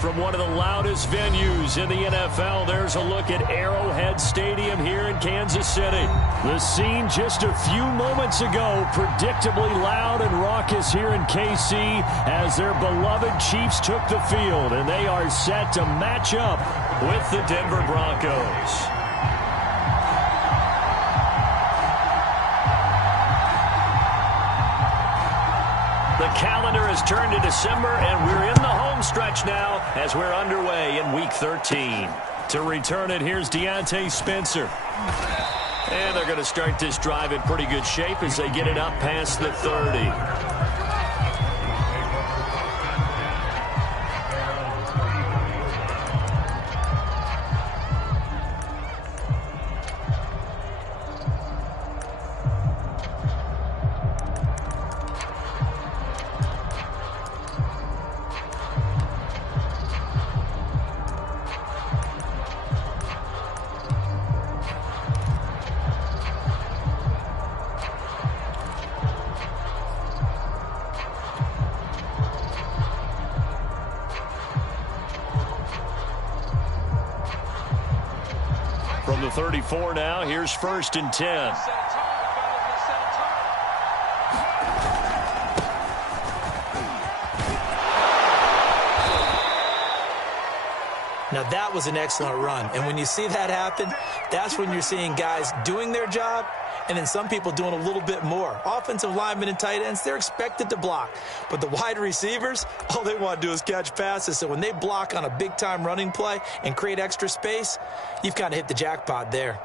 From one of the loudest venues in the NFL, there's a look at Arrowhead Stadium here in Kansas City. The scene just a few moments ago, predictably loud and raucous here in KC as their beloved Chiefs took the field, and they are set to match up with the Denver Broncos. The calendar has turned to December, and we're in the home stretch now as we're underway in Week 13. To return it, here's Deontay Spencer. And they're going to start this drive in pretty good shape as they get it up past the 30. From the 34 now, here's 1st and 10. Now that was an excellent run, and when you see that happen, that's when you're seeing guys doing their job and then some people doing a little bit more. Offensive linemen and tight ends, they're expected to block. But the wide receivers, all they want to do is catch passes. So when they block on a big-time running play and create extra space, you've kind of hit the jackpot there.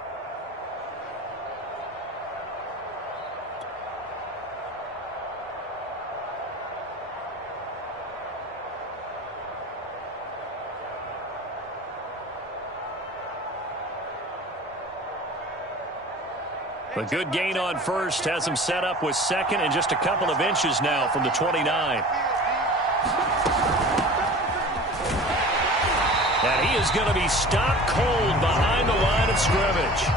A good gain on first has him set up with second and just a couple of inches now from the 29. And he is going to be stopped cold behind the line of scrimmage.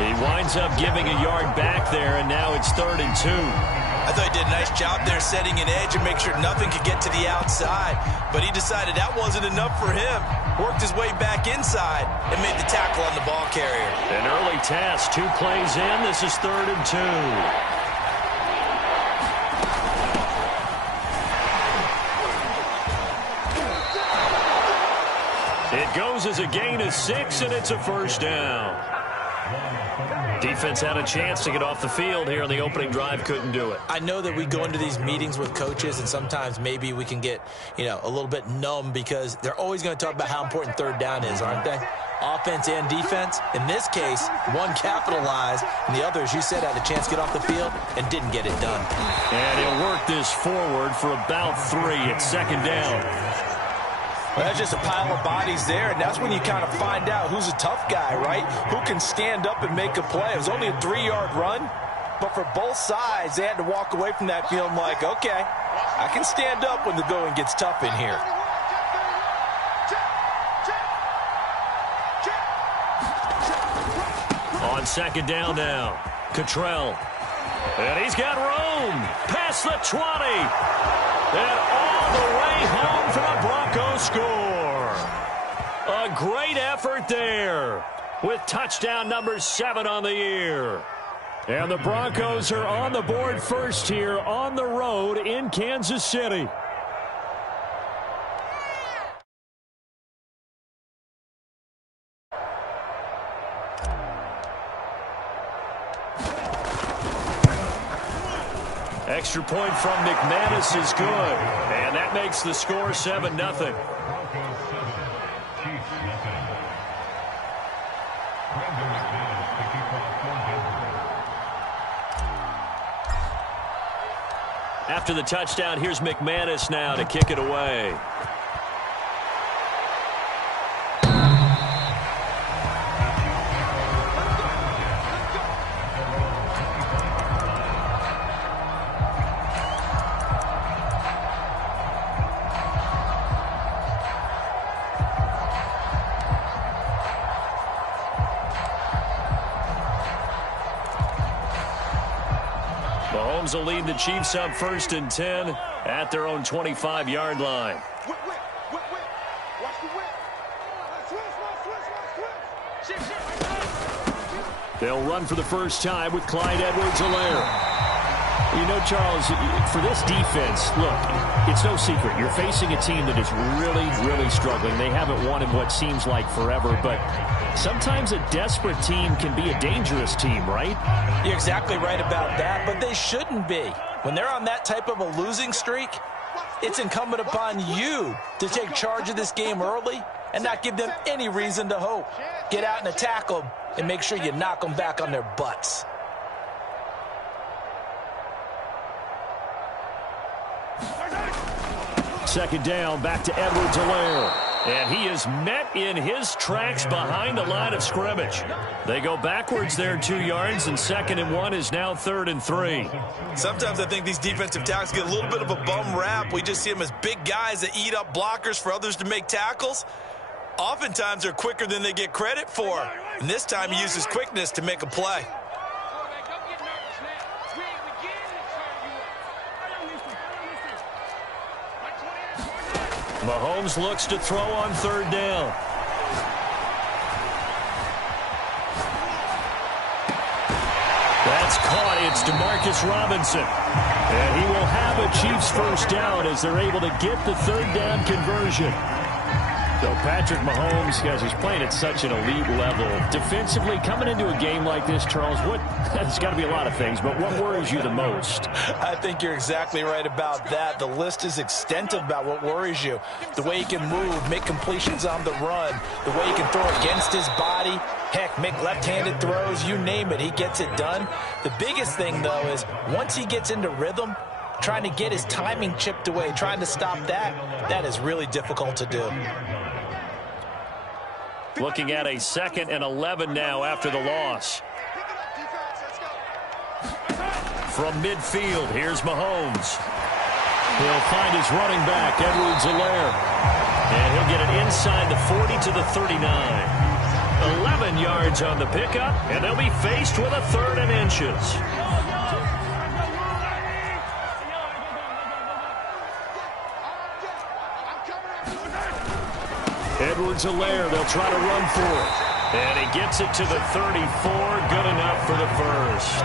He winds up giving a yard back there, and now it's 3rd and 2. I thought he did a nice job there setting an edge and make sure nothing could get to the outside. But he decided that wasn't enough for him. Worked his way back inside and made the tackle on the ball carrier. An early task, 2 plays in. This is 3rd and 2. It goes as a gain of 6, and it's a 1st down. Defense had a chance to get off the field here on the opening drive, couldn't do it. I know that we go into these meetings with coaches, and sometimes maybe we can get, a little bit numb because they're always going to talk about how important 3rd down is, aren't they? Offense and defense. In this case, one capitalized, and the other, as you said, had a chance to get off the field and didn't get it done. And he'll work this forward for about 3 at 2nd down. Well, that's just a pile of bodies there, and that's when you kind of find out who's a tough guy, right? Who can stand up and make a play. It was only a 3-yard run, but for both sides, they had to walk away from that feeling like, okay, I can stand up when the going gets tough in here. On 2nd down now, Cottrell. And he's got room past the 20. And all the way home for the Broncos score. A great effort there with touchdown number 7 on the year. And the Broncos are on the board first here on the road in Kansas City. Extra point from McManus is good, and that makes the score 7-0. After the touchdown, here's McManus now to kick it away. Mahomes will lead the Chiefs up 1st and 10 at their own 25-yard line. They'll run for the first time with Clyde Edwards-Helaire. You know, Charles, for this defense, look, it's no secret. You're facing a team that is really, really struggling. They haven't won in what seems like forever, but sometimes a desperate team can be a dangerous team, right? You're exactly right about that, but they shouldn't be. When they're on that type of a losing streak, it's incumbent upon you to take charge of this game early and not give them any reason to hope. Get out and attack them and make sure you knock them back on their butts. Second down, back to Edwards-Helaire. And he is met in his tracks behind the line of scrimmage. They go backwards there 2 yards, and 2nd and 1 is now 3rd and 3. Sometimes I think these defensive tackles get a little bit of a bum rap. We just see them as big guys that eat up blockers for others to make tackles. Oftentimes they're quicker than they get credit for. And this time he uses quickness to make a play. Mahomes looks to throw on 3rd down. That's caught. It's Demarcus Robinson. And he will have a Chiefs first down as they're able to get the 3rd down conversion. So Patrick Mahomes, guys, he's playing at such an elite level. Defensively, coming into a game like this, Charles, there's got to be a lot of things, but what worries you the most? I think you're exactly right about that. The list is extensive about what worries you. The way he can move, make completions on the run, the way he can throw against his body, heck, make left-handed throws, you name it, he gets it done. The biggest thing, though, is once he gets into rhythm, trying to get his timing chipped away, trying to stop that is really difficult to do. Looking at a 2nd and 11 now after the loss. From midfield, here's Mahomes. He'll find his running back, Edwards-Helaire. And he'll get it inside the 40 to the 39. 11 yards on the pickup, and they'll be faced with a 3rd and inches. Edwards-Helaire, they'll try to run for it. And he gets it to the 34, good enough for the first.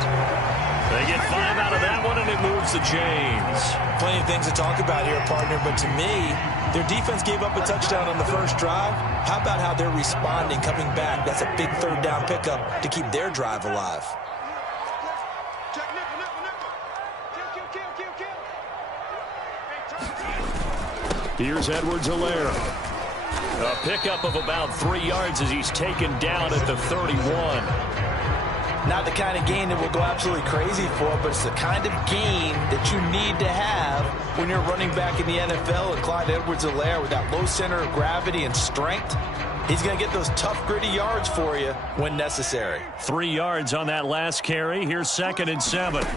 They get 5 out of that one, and it moves the chains. Plenty of things to talk about here, partner, but to me, their defense gave up a touchdown on the first drive. How about how they're responding, coming back? That's a big 3rd down pickup to keep their drive alive. Here's Edwards-Helaire. A pickup of about 3 yards as he's taken down at the 31. Not the kind of gain that we'll go absolutely crazy for, but it's the kind of gain that you need to have when you're running back in the NFL. And Clyde Edwards-Helaire, with that low center of gravity and strength, he's going to get those tough, gritty yards for you when necessary. 3 yards on that last carry. Here's 2nd and 7.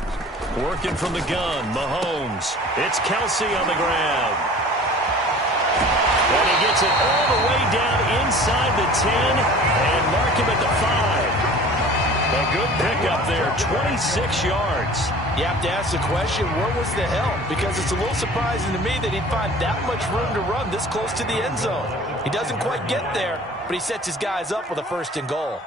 Working from the gun, Mahomes. It's Kelsey on the ground. And he gets it all the way down inside the 10 and mark him at the 5. A good pickup there, 26 yards. You have to ask the question, where was the help? Because it's a little surprising to me that he'd find that much room to run this close to the end zone. He doesn't quite get there, but he sets his guys up with a 1st and goal.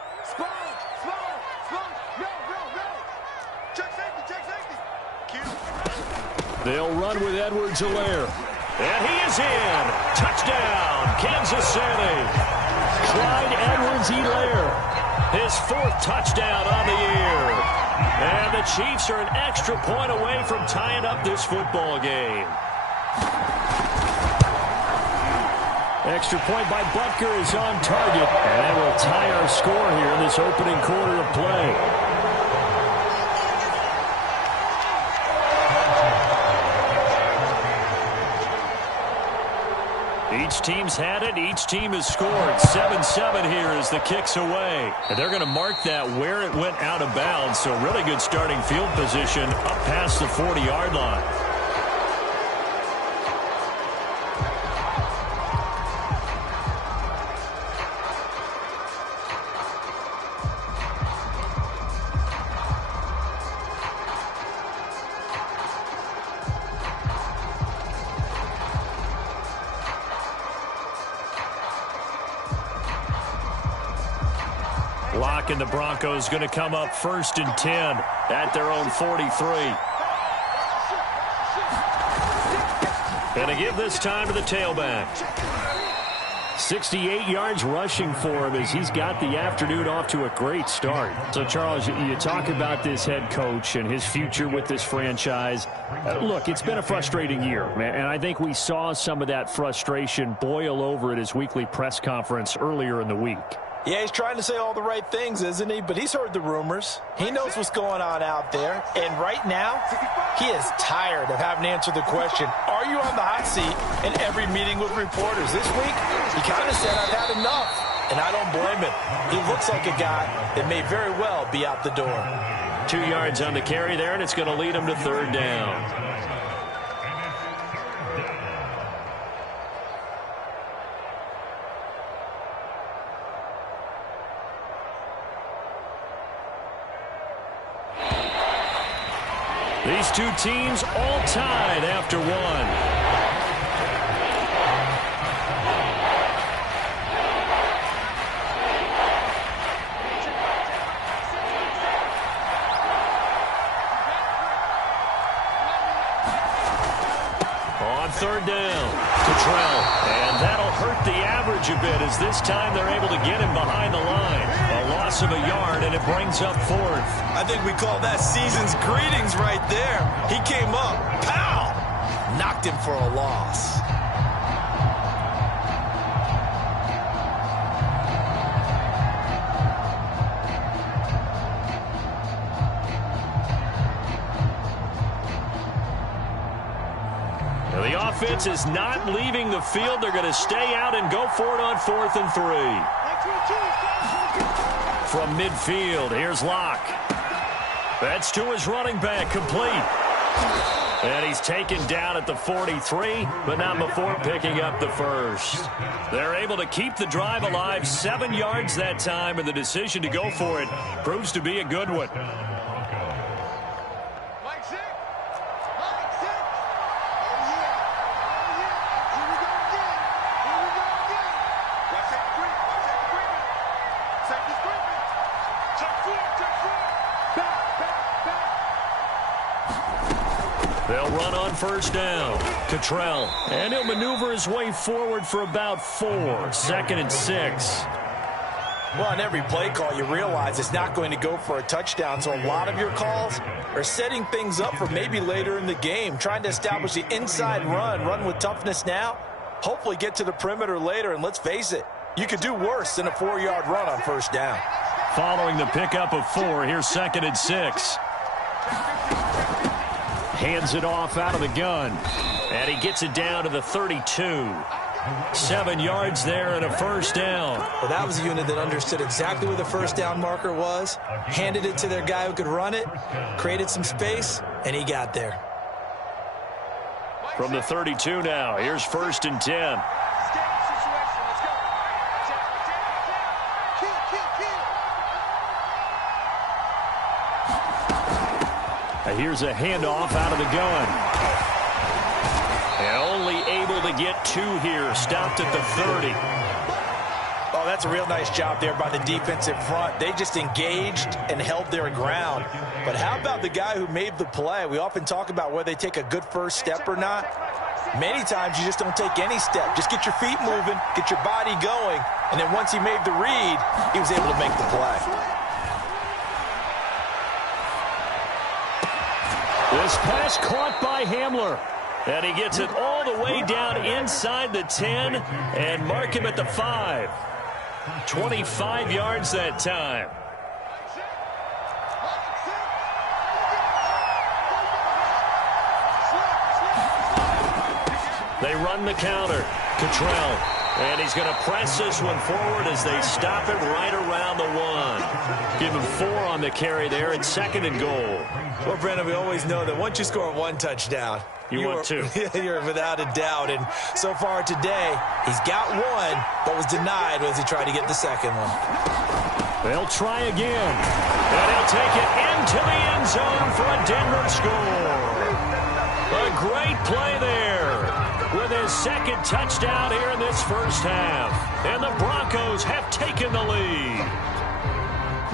They'll run with Edwards-Helaire. And he is in. Touchdown, Kansas City. Clyde Edwards-Helaire, his 4th touchdown on the year. And the Chiefs are an extra point away from tying up this football game. Extra point by Butker is on target. And that will tie our score here in this opening quarter of play. Each team's had it. Each team has scored. 7-7 here as the kick's away. And they're going to mark that where it went out of bounds. So really good starting field position up past the 40-yard line. Locke and the Broncos going to come up 1st and 10 at their own 43. And to give this time to the tailback. 68 yards rushing for him as he's got the afternoon off to a great start. So, Charles, you talk about this head coach and his future with this franchise. Look, it's been a frustrating year, man, and I think we saw some of that frustration boil over at his weekly press conference earlier in the week. Yeah, he's trying to say all the right things, isn't he? But he's heard the rumors. He knows what's going on out there. And right now, he is tired of having to answer the question, are you on the hot seat in every meeting with reporters? This week, he kind of said, I've had enough. And I don't blame him. He looks like a guy that may very well be out the door. 2 yards on the carry there, and it's going to lead him to 3rd down. These two teams all tied after one. On 3rd down, Cottrell. And that'll hurt the average a bit as this time they're able to get him behind the line. A loss of a yard, and it brings up 4th. I think we call that season's greetings right there. He came up, pow! Knocked him for a loss. Now the offense is not leaving the field. They're going to stay out and go for it on 4th and 3. From midfield, here's Locke. That's to his running back, complete. And he's taken down at the 43, but not before picking up the 1st. They're able to keep the drive alive, 7 yards that time, and the decision to go for it proves to be a good one. They'll run on 1st down. Cottrell. And he'll maneuver his way forward for about 4. 2nd and 6. Well, on every play call, you realize it's not going to go for a touchdown. So a lot of your calls are setting things up for maybe later in the game, trying to establish the inside run with toughness now, hopefully get to the perimeter later. And let's face it, you could do worse than a 4-yard run on 1st down. Following the pickup of 4, here's 2nd and 6. Hands it off out of the gun. And he gets it down to the 32. 7 yards there and a 1st down. Well, that was a unit that understood exactly where the 1st down marker was, handed it to their guy who could run it, created some space, and he got there. From the 32 now, here's 1st and 10. Here's a handoff out of the gun. And only able to get 2 here. Stopped at the 30. Oh, that's a real nice job there by the defensive front. They just engaged and held their ground. But how about the guy who made the play? We often talk about whether they take a good first step or not. Many times you just don't take any step. Just get your feet moving, get your body going, and then once he made the read, he was able to make the play. This pass caught by Hamler. And he gets it all the way down inside the 10 and mark him at the 5. 25 yards that time. They run the counter. Cottrell. And he's going to press this one forward as they stop it right around the 1. Give him 4 on the carry there and 2nd and goal. Well, Brandon, we always know that once you score 1 touchdown, you want 2. You're without a doubt. And so far today, he's got 1, but was denied as he tried to get the 2nd one. They'll try again. And he'll take it into the end zone for a Denver score. A great play there with his 2nd touchdown here in this first half. And the Broncos have taken the lead.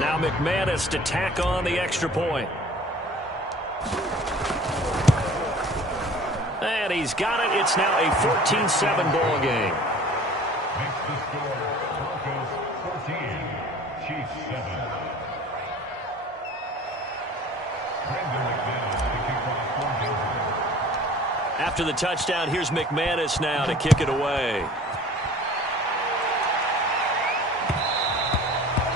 Now McManus to tack on the extra point. And he's got it. It's now a 14-7 ball game. Makes the score Broncos 14, Chiefs 7. After the touchdown, here's McManus now to kick it away.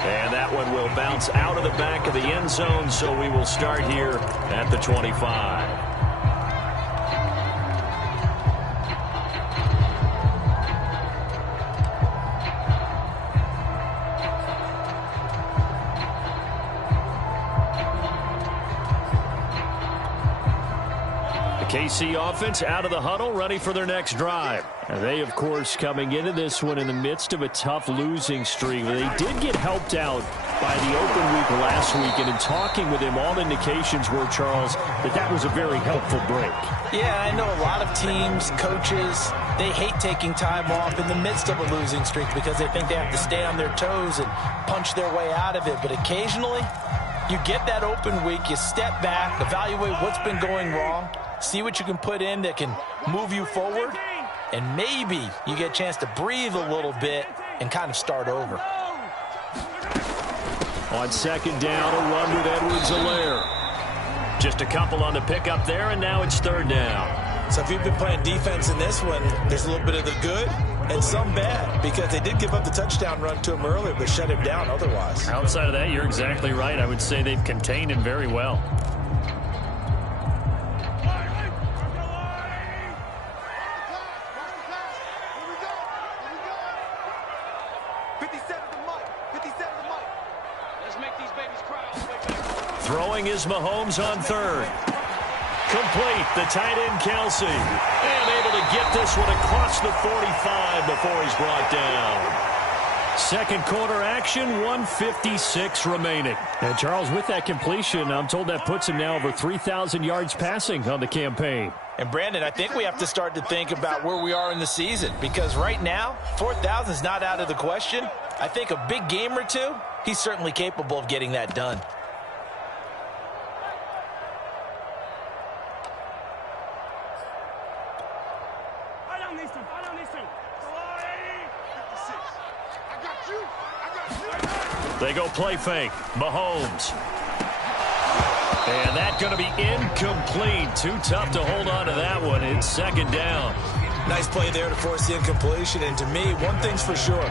And that one will bounce out of the back of the end zone, so we will start here at the 25. KC offense out of the huddle, ready for their next drive. And they, of course, coming into this one in the midst of a tough losing streak. They did get helped out by the open week last week, and in talking with him, all indications were, Charles, that was a very helpful break. Yeah, I know a lot of teams, coaches, they hate taking time off in the midst of a losing streak because they think they have to stay on their toes and punch their way out of it. But occasionally, you get that open week, you step back, evaluate what's been going wrong, see what you can put in that can move you forward, and maybe you get a chance to breathe a little bit and kind of start over. On second down, a run with Edwards-Helaire. Just a couple on the pickup there, and now it's third down. So if you've been playing defense in this one, there's a little bit of the good and some bad, because they did give up the touchdown run to him earlier, but shut him down otherwise. Outside of that, you're exactly right. I would say they've contained him very well. Throwing is Mahomes on third. Complete, the tight end Kelsey. And able to get this one across the 45 before he's brought down. Second quarter action, 1:56 remaining. And Charles, with that completion, I'm told that puts him now over 3,000 yards passing on the campaign. And Brandon, I think we have to start to think about where we are in the season, because right now, 4,000 is not out of the question. I think a big game or two, he's certainly capable of getting that done. They go play fake. Mahomes. And that's going to be incomplete. Too tough to hold on to that one. It's second down. Nice play there to force the incompletion. And to me, one thing's for sure.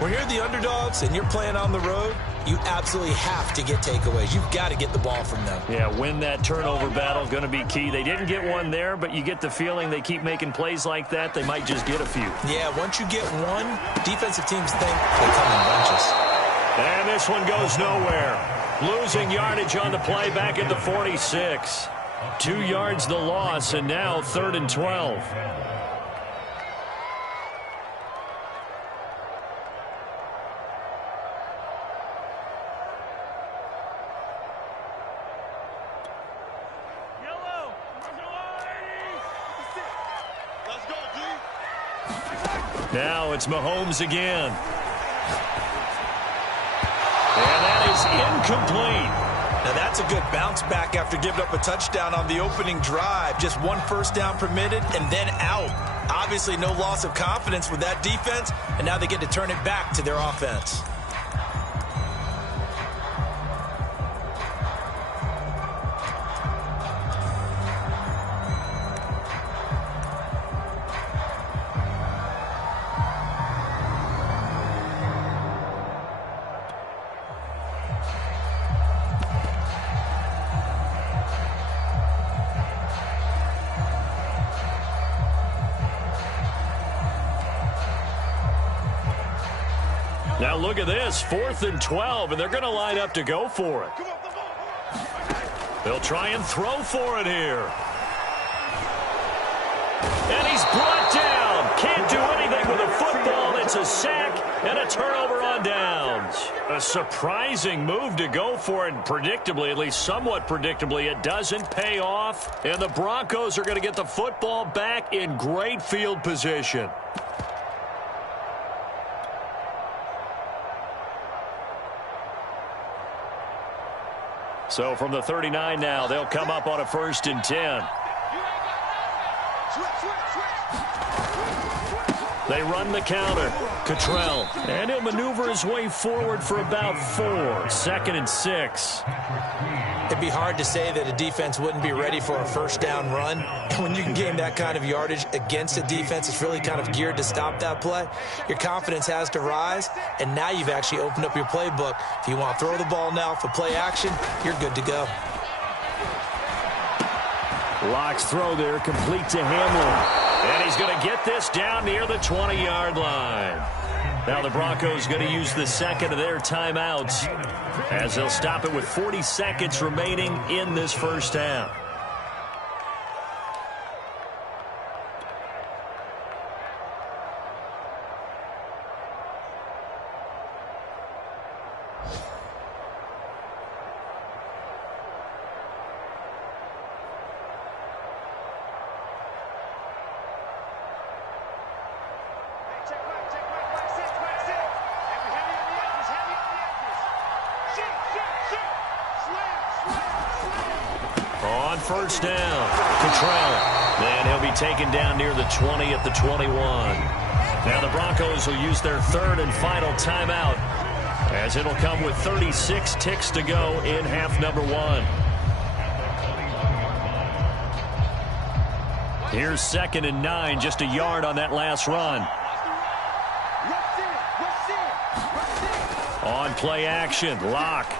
When you're the underdogs and you're playing on the road, you absolutely have to get takeaways. You've got to get the ball from them. Yeah, win that turnover battle, going to be key. They didn't get one there, but you get the feeling they keep making plays like that, they might just get a few. Yeah, once you get one, defensive teams think they come in bunches. And this one goes nowhere. Losing yardage on the play back at the 46. 2 yards the loss, and now 3rd and 12. Now it's Mahomes again. And that is incomplete. Now that's a good bounce back after giving up a touchdown on the opening drive. Just one first down permitted and then out. Obviously no loss of confidence with that defense, and now they get to turn it back to their offense. Now look at this, 4th and 12, and they're going to line up to go for it. They'll try and throw for it here. And he's brought down. Can't do anything with a football. It's a sack and a turnover on downs. A surprising move to go for it, and predictably, at least somewhat predictably, it doesn't pay off. And the Broncos are going to get the football back in great field position. So from the 39 now, they'll come up on a 1st and 10. They run the counter. Cottrell. And he'll maneuver his way forward for about 4. 2nd and 6. It'd be hard to say that a defense wouldn't be ready for a 1st down run. And when you can gain that kind of yardage against a defense, it's really kind of geared to stop that play. Your confidence has to rise, and now you've actually opened up your playbook. If you want to throw the ball now for play action, you're good to go. Locke's throw there, complete to Hamlin. And he's going to get this down near the 20-yard line. Now the Broncos going to use the 2nd of their timeouts as they'll stop it with 40 seconds remaining in this 1st half. On 1st down, Cottrell. Then he'll be taken down near the 20 at the 21. Now the Broncos will use their 3rd and final timeout as it'll come with 36 ticks to go in half number 1. Here's 2nd and 9, just a yard on that last run. On play action, Locke.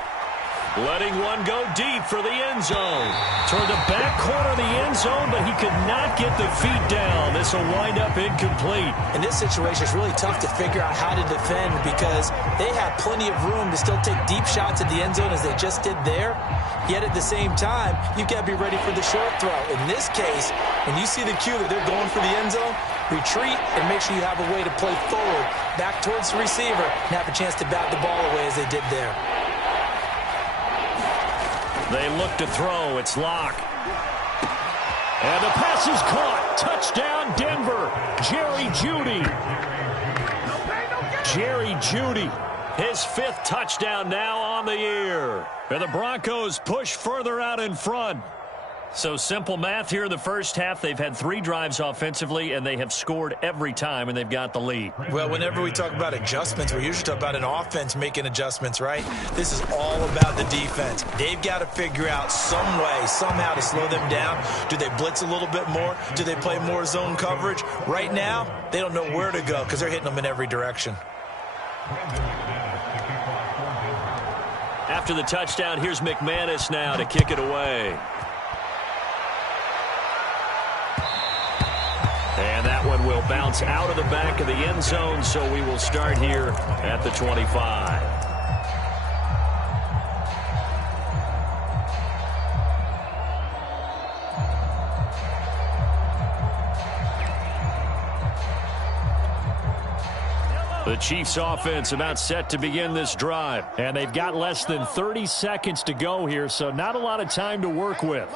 Letting one go deep for the end zone. Toward the back corner of the end zone, but he could not get the feet down. This will wind up incomplete. In this situation, it's really tough to figure out how to defend because they have plenty of room to still take deep shots at the end zone as they just did there. Yet at the same time, you've got to be ready for the short throw. In this case, when you see the cue that they're going for the end zone, retreat and make sure you have a way to play forward, back towards the receiver, and have a chance to bat the ball away as they did there. They look to throw. It's Locke. And the pass is caught. Touchdown, Denver. Jerry Jeudy. Jerry Jeudy. His 5th touchdown now on the year. And the Broncos push further out in front. So simple math here in the 1st half. They've had 3 drives offensively, and they have scored every time, and they've got the lead. Well, whenever we talk about adjustments, we usually talk about an offense making adjustments, right? This is all about the defense. They've got to figure out some way, somehow to slow them down. Do they blitz a little bit more? Do they play more zone coverage? Right now, they don't know where to go because they're hitting them in every direction. After the touchdown, here's McManus now to kick it away. And that one will bounce out of the back of the end zone, so we will start here at the 25. The Chiefs offense about set to begin this drive. And they've got less than 30 seconds to go here, so not a lot of time to work with.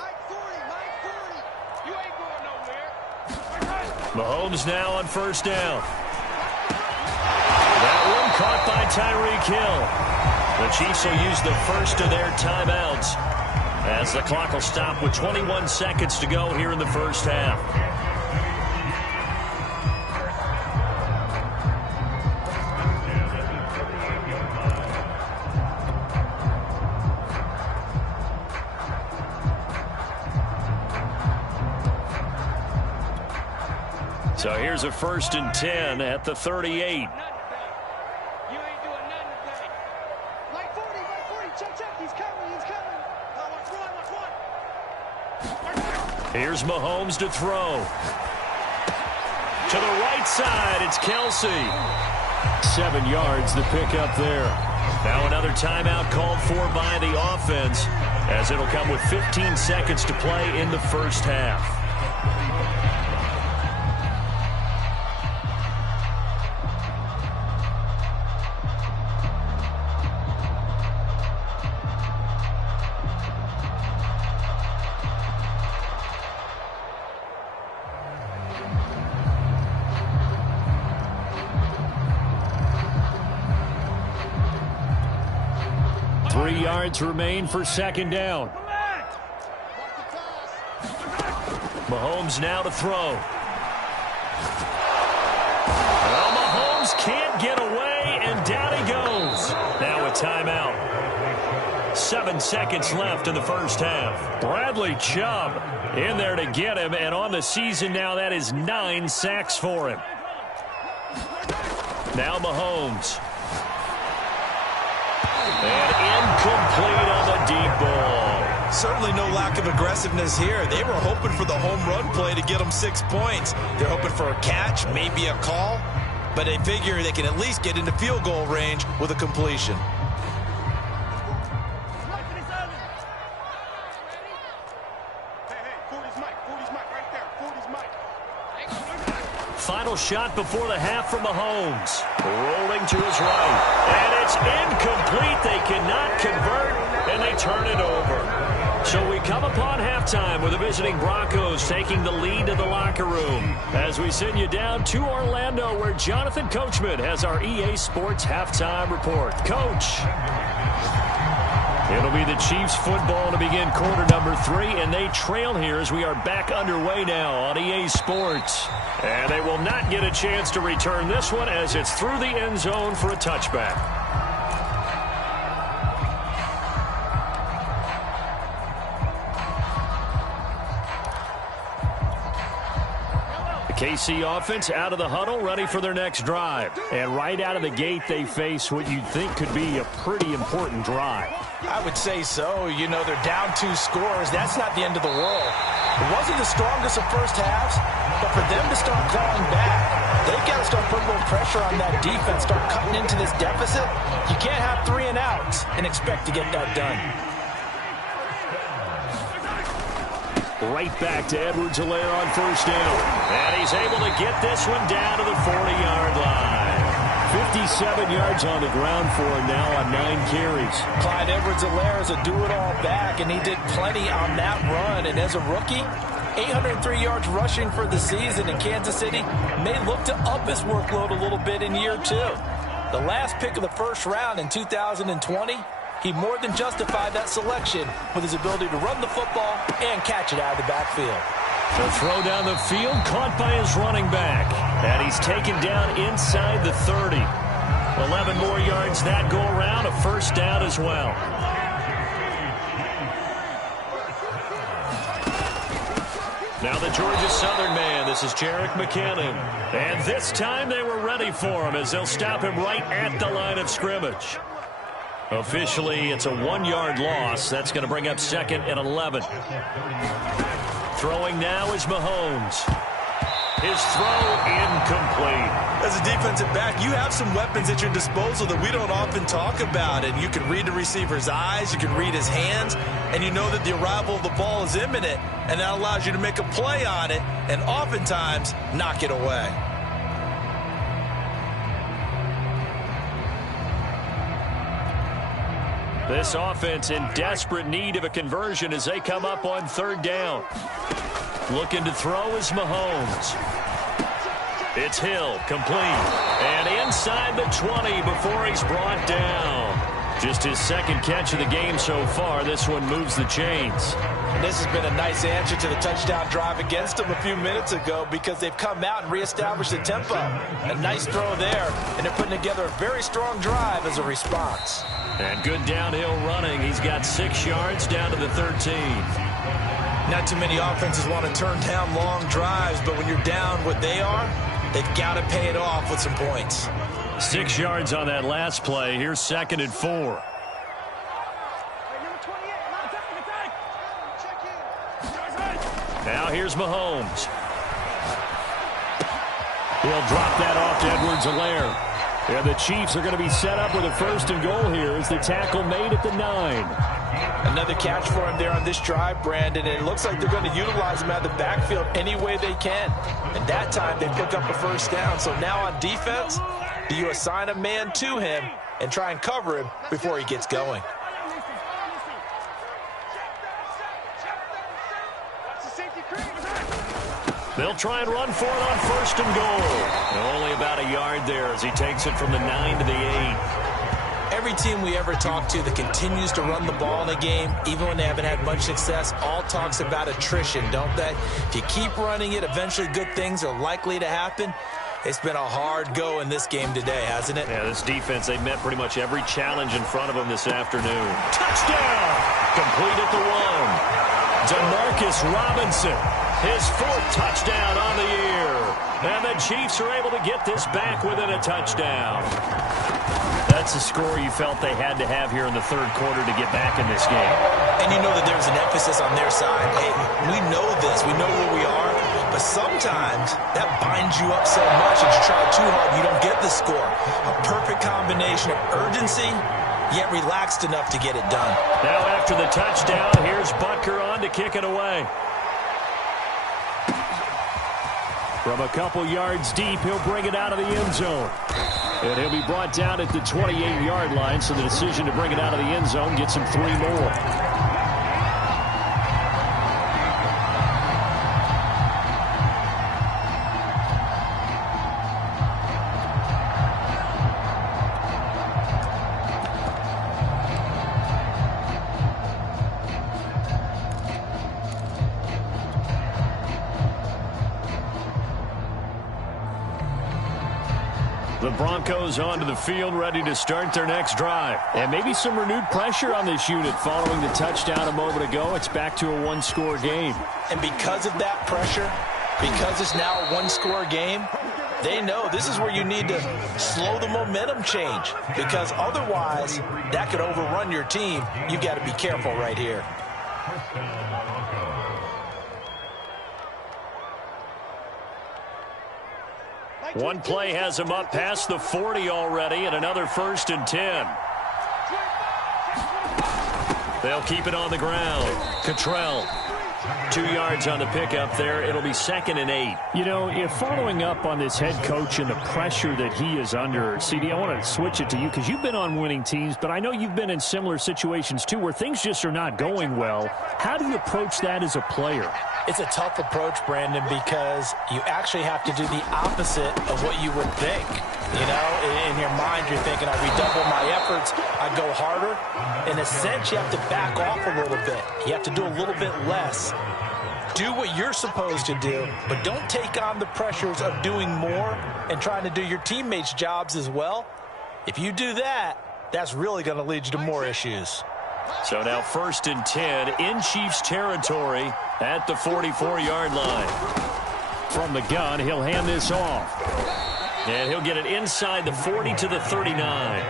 Mahomes now on 1st down. That one caught by Tyreek Hill. The Chiefs will use the 1st of their timeouts as the clock will stop with 21 seconds to go here in the 1st half. So here's a 1st and 10 at the 38. Here's Mahomes to throw. To the right side, it's Kelsey. 7 yards to pick up there. Now another timeout called for by the offense as it'll come with 15 seconds to play in the 1st half. yards remain for second down. Mahomes now to throw. Well, Mahomes can't get away, and down he goes. Now a timeout. 7 seconds left in the first half. Bradley Chubb in there to get him, and on the season now, that is 9 sacks for him. Now Mahomes. And incomplete on the deep ball. Certainly no lack of aggressiveness here. They were hoping for the home run play to get them 6 points. They're hoping for a catch, maybe a call, but they figure they can at least get into field goal range with a completion. Final shot before the half from Mahomes. Rolling to his right. And it's incomplete. They cannot convert, and they turn it over. So we come upon halftime with the visiting Broncos taking the lead to the locker room. As we send you down to Orlando, where Jonathan Coachman has our EA Sports halftime report. Coach. It'll be the Chiefs football to begin quarter number 3, and they trail here as we are back underway now on EA Sports. And they will not get a chance to return this one as it's through the end zone for a touchback. KC offense out of the huddle, ready for their next drive. And right out of the gate, they face what you'd think could be a pretty important drive. I would say so. You know, they're down 2 scores. That's not the end of the world. It wasn't the strongest of first halves, but for them to start clawing back, they've got to start putting a little pressure on that defense, start cutting into this deficit. You can't have 3 and outs and expect to get that done. Right back to Edwards-Helaire on first down. And he's able to get this one down to the 40-yard line. 57 yards on the ground for him now on 9 carries. Clyde Edwards-Helaire is a do-it-all back, and he did plenty on that run. And as a rookie, 803 yards rushing for the season in Kansas City may look to up his workload a little bit in year 2. The last pick of the first round in 2020, he more than justified that selection with his ability to run the football and catch it out of the backfield. The throw down the field, caught by his running back. And he's taken down inside the 30. 11 more yards that go around, a first down as well. Now the Georgia Southern man, this is Jerick McKinnon. And this time they were ready for him as they'll stop him right at the line of scrimmage. Officially, it's a 1-yard loss. That's going to bring up second and 11. Throwing now is Mahomes. His throw incomplete. As a defensive back, you have some weapons at your disposal that we don't often talk about. And you can read the receiver's eyes, you can read his hands, and you know that the arrival of the ball is imminent. And that allows you to make a play on it and oftentimes knock it away. This offense in desperate need of a conversion as they come up on third down. Looking to throw is Mahomes. It's Hill, complete. And inside the 20 before he's brought down. Just his second catch of the game so far. This one moves the chains. And this has been a nice answer to the touchdown drive against them a few minutes ago because they've come out and reestablished the tempo. A nice throw there, and they're putting together a very strong drive as a response. And good downhill running. He's got 6 yards down to the 13. Not too many offenses want to turn down long drives, but when you're down what they are, they've got to pay it off with some points. 6 yards on that last play. Here's second and 4. Now here's Mahomes. He'll drop that off to Edwards-Helaire. And the Chiefs are going to be set up with a first and goal here as the tackle made at the 9. Another catch for him there on this drive, Brandon, and it looks like they're going to utilize him out of the backfield any way they can. And that time they pick up a first down. So now on defense, do you assign a man to him and try and cover him before he gets going? They'll try and run for it on first and goal. And only about a yard there as he takes it from the 9 to the 8. Every team we ever talk to that continues to run the ball in a game, even when they haven't had much success, all talks about attrition, don't they? If you keep running it, eventually good things are likely to happen. It's been a hard go in this game today, hasn't it? Yeah, this defense, they met pretty much every challenge in front of them this afternoon. Touchdown! Complete at the 1. Demarcus Robinson, his 4th touchdown on the year. And the Chiefs are able to get this back within a touchdown. That's a score you felt they had to have here in the 3rd quarter to get back in this game. And you know that there's an emphasis on their side. Hey, we know this. We know where we are. But sometimes that binds you up so much that you try too hard, you don't get the score. A perfect combination of urgency, yet relaxed enough to get it done. Now after the touchdown, here's Butker on to kick it away. From a couple yards deep, he'll bring it out of the end zone. And he'll be brought down at the 28-yard line, so the decision to bring it out of the end zone gets him 3 more. The Broncos onto the field, ready to start their next drive. And maybe some renewed pressure on this unit following the touchdown a moment ago. It's back to a 1-score game. And because of that pressure, because it's now a 1-score game, they know this is where you need to slow the momentum change. Because otherwise, that could overrun your team. You've got to be careful right here. One play has him up past the 40 already, and another 1st and 10. They'll keep it on the ground. Cottrell, 2 yards on the pickup there. It'll be 2nd and 8. You know, if following up on this head coach and the pressure that he is under, CD, I want to switch it to you because you've been on winning teams, but I know you've been in similar situations too where things just are not going well. How do you approach that as a player? It's a tough approach, Brandon, because you actually have to do the opposite of what you would think. You know, in your mind, you're thinking, I redouble my efforts, I go harder. In a sense, you have to back off a little bit. You have to do a little bit less. Do what you're supposed to do, but don't take on the pressures of doing more and trying to do your teammates' jobs as well. If you do that, that's really going to lead you to more issues. So now 1st and 10 in Chiefs territory at the 44-yard line. From the gun, he'll hand this off. And he'll get it inside the 40 to the 39.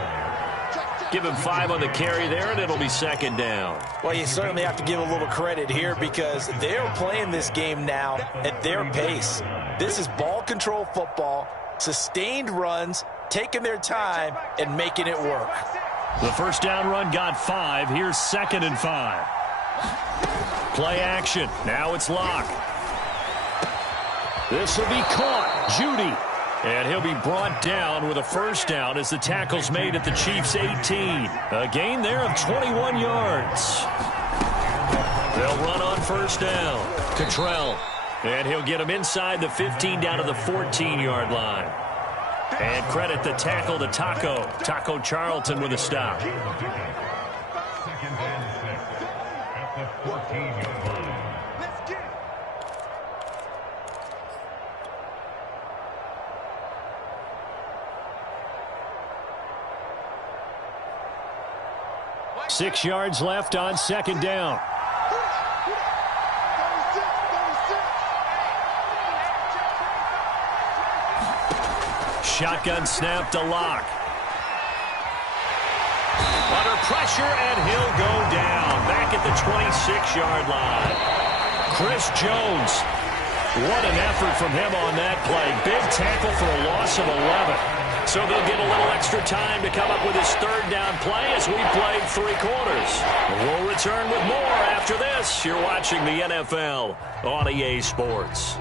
Give him 5 on the carry there, and it'll be 2nd down. Well, you certainly have to give a little credit here because they're playing this game now at their pace. This is ball control football, sustained runs, taking their time, and making it work. The first down run got 5. Here's 2nd and 5. Play action. Now it's Locke. This will be caught. Judy. And he'll be brought down with a 1st down as the tackle's made at the Chiefs' 18. A gain there of 21 yards. They'll run on 1st down. Cottrell. And he'll get him inside the 15 down to the 14-yard line. And credit the tackle to Taco Charlton with a stop. 2nd and 6 at the 14-yard line. Let's get it. Six yards left on 2nd down. Shotgun snap to Locke. Under pressure, and he'll go down. Back at the 26-yard line. Chris Jones. What an effort from him on that play. Big tackle for a loss of 11. So they'll get a little extra time to come up with his 3rd down play as we played 3 quarters. We'll return with more after this. You're watching the NFL on EA Sports.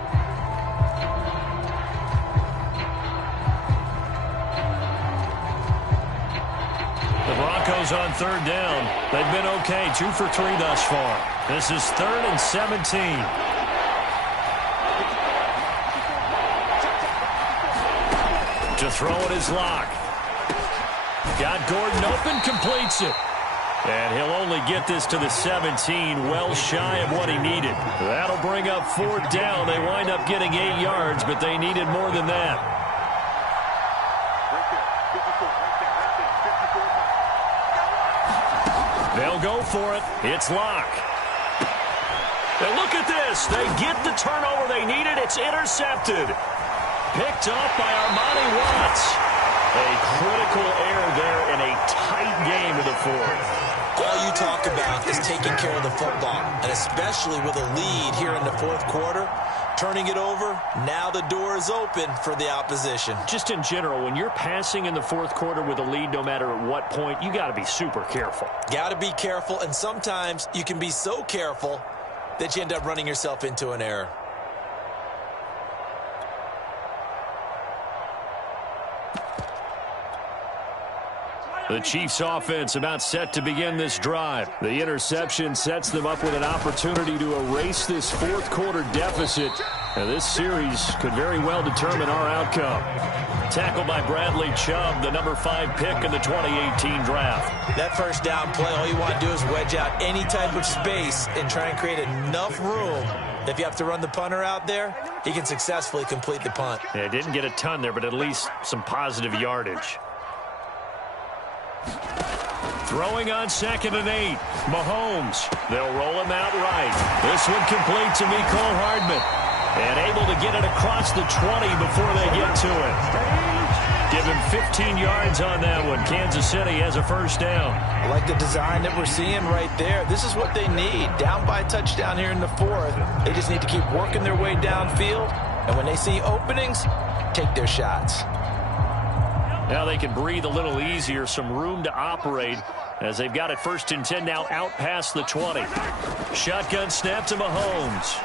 The Broncos on 3rd down. They've been okay, 2 for 3 thus far. This is 3rd and 17. To throw it is Locke. Got Gordon open, completes it. And he'll only get this to the 17, well shy of what he needed. That'll bring up 4th down. They wind up getting 8 yards, but they needed more than that. They'll go for it. It's Locke. And look at this. They get the turnover they needed. It's intercepted. Picked up by Armani Watts. A critical error there in a tight game of the 4th. All you talk about is taking care of the football, and especially with a lead here in the 4th quarter, turning it over, now the door is open for the opposition. Just in general, when you're passing in the 4th quarter with a lead, no matter at what point, you got to be super careful. Got to be careful, and sometimes you can be so careful that you end up running yourself into an error. The Chiefs offense about set to begin this drive. The interception sets them up with an opportunity to erase this 4th quarter deficit. Now, this series could very well determine our outcome. Tackled by Bradley Chubb, the number 5 pick in the 2018 draft. That first down play, all you want to do is wedge out any type of space and try and create enough room. If you have to run the punter out there, he can successfully complete the punt. Yeah, didn't get a ton there, but at least some positive yardage. Throwing on 2nd and 8. Mahomes. They'll roll him out right. This one complete to Mecole Hardman. And able to get it across the 20 before they get to it. Give him 15 yards on that one. Kansas City has a first down. I like the design that we're seeing right there. This is what they need. Down by a touchdown here in the 4th. They just need to keep working their way downfield. And when they see openings, take their shots. Now they can breathe a little easier, some room to operate as they've got it 1st and 10 now out past the 20. Shotgun snap to Mahomes.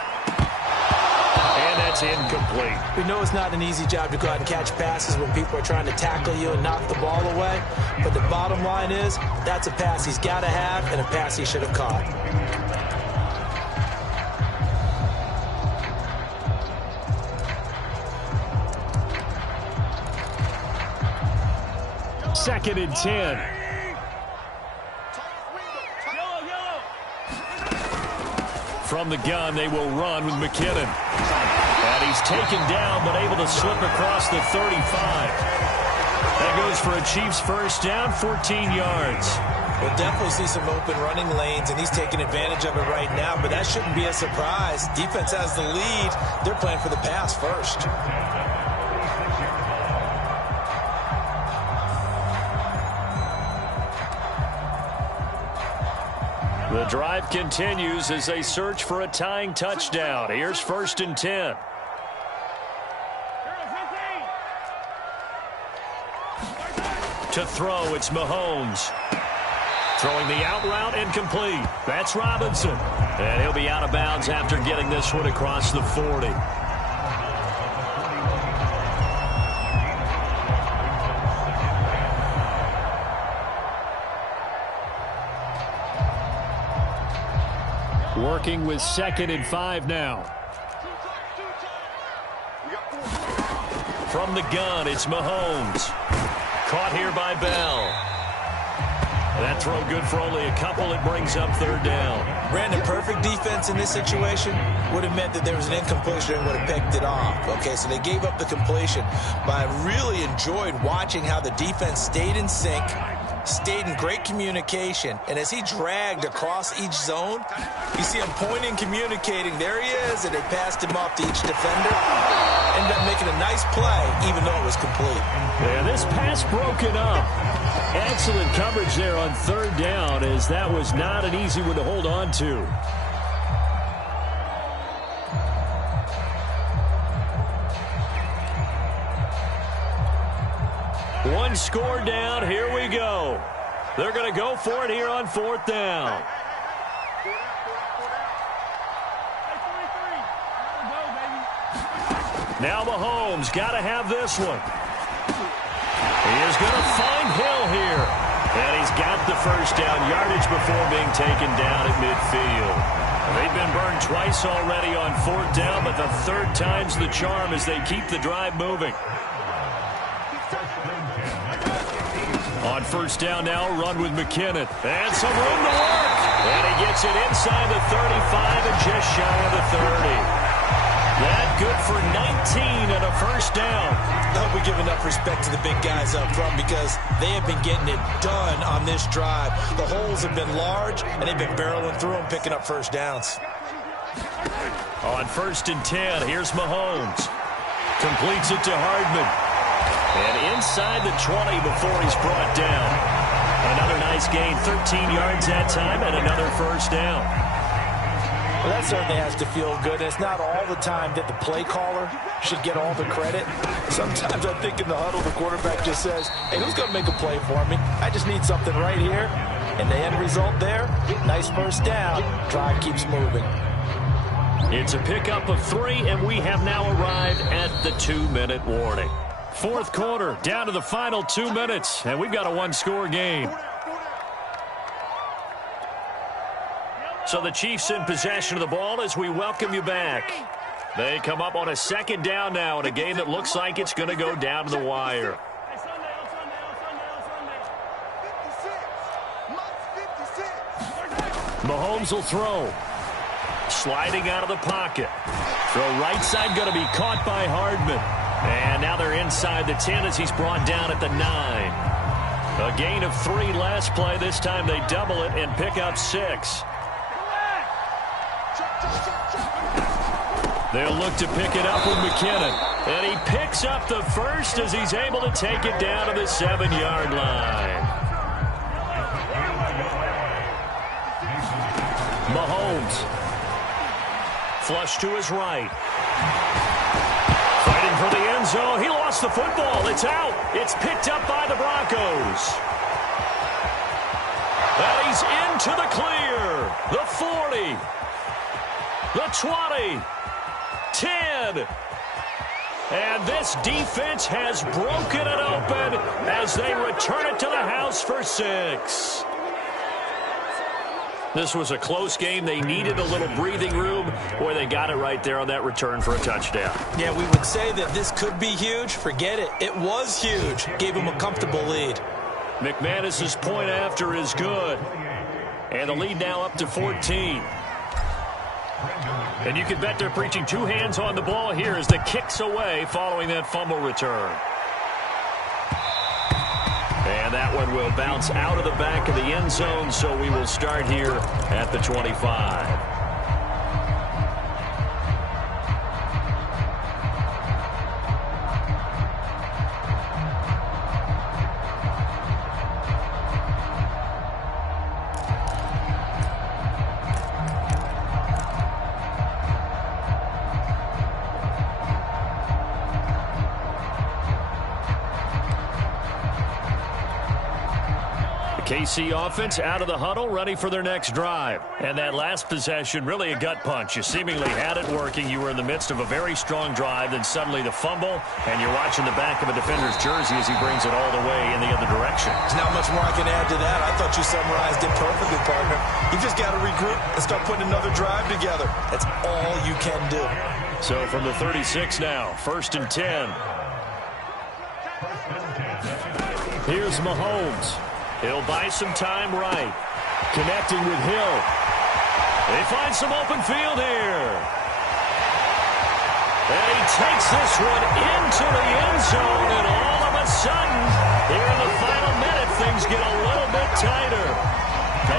And that's incomplete. We know it's not an easy job to go out and catch passes when people are trying to tackle you and knock the ball away. But the bottom line is that's a pass he's got to have and a pass he should have caught. 2nd and 10. From the gun, they will run with McKinnon. And he's taken down, but able to slip across the 35. That goes for a Chiefs first down, 14 yards. We'll definitely see some open running lanes, and he's taking advantage of it right now, but that shouldn't be a surprise. Defense has the lead. They're playing for the pass first. The drive continues as they search for a tying touchdown. Here's 1st and 10. To throw, it's Mahomes. Throwing the out route incomplete. That's Robinson. And he'll be out of bounds after getting this one across the 40. Working with 2nd and 5 now. From the gun, it's Mahomes. Caught here by Bell. That throw good for only a couple. It brings up 3rd down. Brandon, perfect defense in this situation would have meant that there was an incompletion and would have picked it off. Okay, so they gave up the completion. But I really enjoyed watching how the defense stayed in sync, stayed in great communication, and as he dragged across each zone, you see him pointing, communicating. There he is, and they passed him off to each defender. Ended up making a nice play, even though it was complete. And this pass broken up. Excellent coverage there on 3rd down, as that was not an easy one to hold on to. One score down. Here we go. They're going to go for it here on 4th down. Now Mahomes got to have this one. He is going to find Hill here. And he's got the first down yardage before being taken down at midfield. They've been burned twice already on 4th down, but the 3rd time's the charm as they keep the drive moving. On first down now, run with McKinnon. And some room to work. And he gets it inside the 35 and just shy of the 30. That good for 19 and a first down. I hope we give enough respect to the big guys up front because they have been getting it done on this drive. The holes have been large, and they've been barreling through them, picking up first downs. On first and 10, here's Mahomes. Completes it to Hardman. And inside the 20 before he's brought down. Another nice gain, 13 yards that time, and another first down. Well, that certainly has to feel good. It's not all the time that the play caller should get all the credit. Sometimes I think in the huddle, the quarterback just says, hey, who's going to make a play for me? I just need something right here. And the end result there, nice first down. Drive keeps moving. It's a pickup of 3, and we have now arrived at the 2-minute warning. Fourth quarter, down to the final 2 minutes, and we've got a one-score game. So the Chiefs in possession of the ball as we welcome you back. They come up on a second down now in a game that looks like it's going to go down to the wire. Mahomes will throw. Sliding out of the pocket. Throw right side going to be caught by Hardman. And now they're inside the 10 as he's brought down at the 9. A gain of 3 last play. This time they double it and pick up 6. They'll look to pick it up with McKinnon. And he picks up the first as he's able to take it down to the 7-yard line. Mahomes. Flush to his right. Fighting for the end zone. He lost the football. It's out. It's picked up by the Broncos. And he's into the clear. The 40. The 20. 10. And this defense has broken it open as they return it to the house for 6. This was a close game. They needed a little breathing room. Boy, they got it right there on that return for a touchdown. Yeah, we would say that this could be huge. Forget it. It was huge. Gave him a comfortable lead. McManus's point after is good. And the lead now up to 14. And you can bet they're preaching 2 hands on the ball here as the kick's away following that fumble return. And that one will bounce out of the back of the end zone, so we will start here at the 25. KC offense out of the huddle, ready for their next drive. And that last possession, really a gut punch. You seemingly had it working. You were in the midst of a very strong drive, then suddenly the fumble, and you're watching the back of a defender's jersey as he brings it all the way in the other direction. There's not much more I can add to that. I thought you summarized it perfectly, partner. You just got to regroup and start putting another drive together. That's all you can do. So from the 36 now, first and 10. Here's Mahomes. He'll buy some time right. Connecting with Hill. They find some open field here. And he takes this one into the end zone, and all of a sudden, here in the final minute, things get a little bit tighter.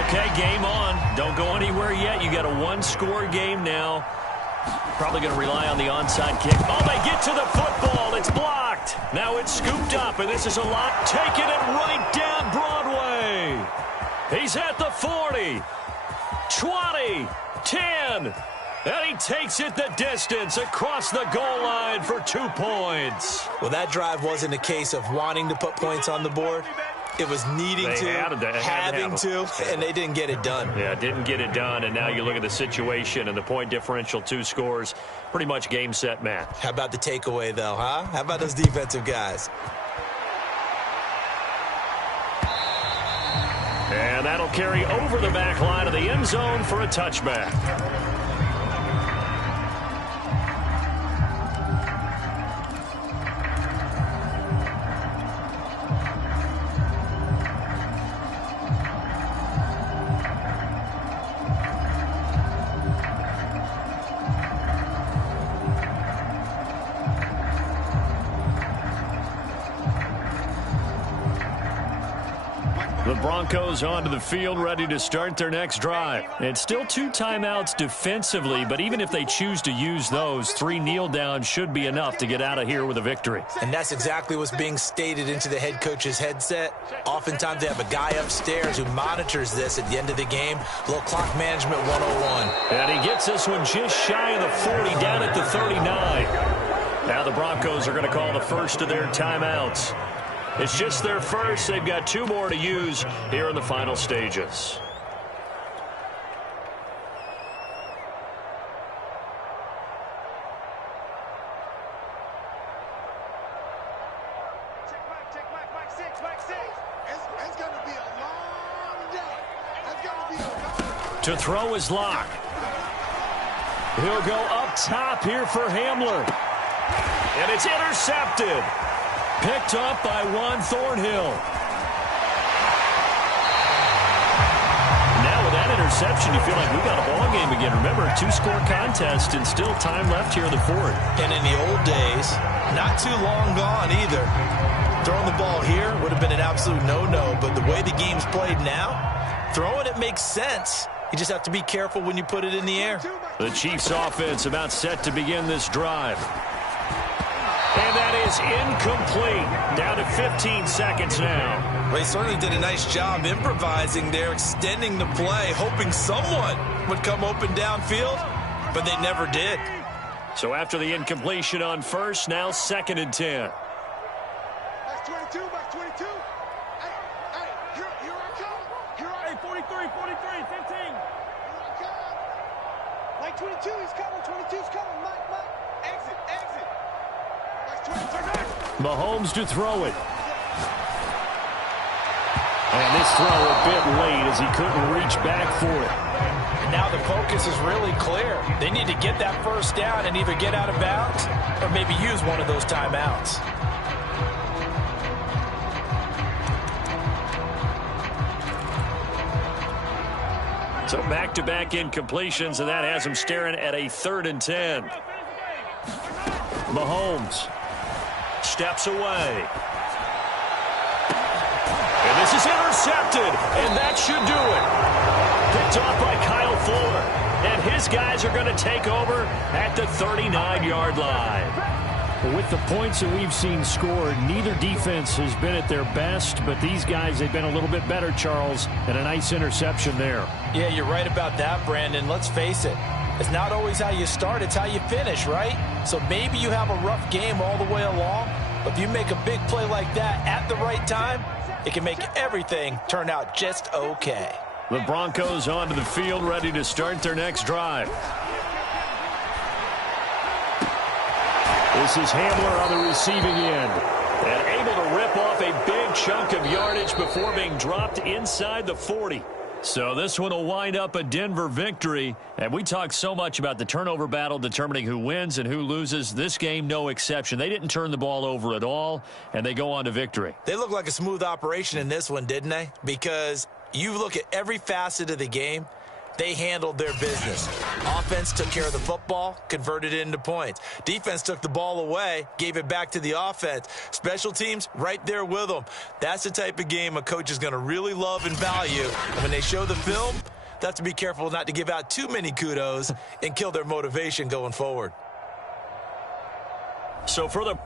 Okay, game on. Don't go anywhere yet. You got a one-score game now. Probably going to rely on the onside kick. Oh, they get to the football. It's blocked. Now it's scooped up, and this is a lot. Taking it right down Broadway. He's at the 40, 20, 10. And he takes it the distance across the goal line for 2 points. Well, that drive wasn't a case of wanting to put points on the board. It was needing having to, and they didn't get it done. Yeah, didn't get it done, and now you look at the situation and the point differential, 2 scores, pretty much game, set, match. How about the takeaway, though, huh? How about those defensive guys? And that'll carry over the back line of the end zone for a touchback. The Broncos onto the field, ready to start their next drive. It's still 2 timeouts defensively, but even if they choose to use those, 3 kneel downs should be enough to get out of here with a victory. And that's exactly what's being stated into the head coach's headset. Oftentimes they have a guy upstairs who monitors this at the end of the game. A little clock management 101. And he gets this one just shy of the 40, down at the 39. Now the Broncos are going to call the first of their timeouts. It's just their first. They've got 2 more to use here in the final stages. It's going to be a long day. It's going to be a long To throw his lock. He'll go up top here for Hamler. And it's intercepted. Picked up by Juan Thornhill. Now with that interception, you feel like we got a ball game again. Remember, a 2-score contest and still time left here in the 4th. And in the old days, not too long gone either. Throwing the ball here would have been an absolute no-no, but the way the game's played now, throwing it makes sense. You just have to be careful when you put it in the air. The Chiefs offense about set to begin this drive. And that is incomplete. Down to 15 seconds now. Well, he certainly did a nice job improvising there, extending the play, hoping someone would come open downfield, but they never did. So after the incompletion on first, now 2nd and 10. Max 22, Max 22. Hey, here I come. Hey, 43, 15. Here I come. Mike 22, he's coming. 22's coming. Mike. Exit. Mahomes to throw it. And this throw a bit late as he couldn't reach back for it. And now the focus is really clear. They need to get that first down and either get out of bounds or maybe use one of those timeouts. So back-to-back incompletions, and that has him staring at a 3rd and 10. Mahomes steps away. And this is intercepted, and that should do it. Picked off by Kyle Fuller, and his guys are going to take over at the 39-yard line. With the points that we've seen scored, neither defense has been at their best, but these guys have been a little bit better, Charles, and a nice interception there. Yeah, you're right about that, Brandon. Let's face it. It's not always how you start, it's how you finish, right? So maybe you have a rough game all the way along, but if you make a big play like that at the right time, it can make everything turn out just okay. The Broncos onto the field, ready to start their next drive. This is Hamler on the receiving end. And able to rip off a big chunk of yardage before being dropped inside the 40. So this one will wind up a Denver victory. And we talk so much about the turnover battle determining who wins and who loses. This game, no exception. They didn't turn the ball over at all, and they go on to victory. They look like a smooth operation in this one, didn't they? Because you look at every facet of the game, they handled their business. Offense took care of the football, converted it into points. Defense took the ball away, gave it back to the offense. Special teams, right there with them. That's the type of game a coach is going to really love and value. And when they show the film, they have to be careful not to give out too many kudos and kill their motivation going forward. So for the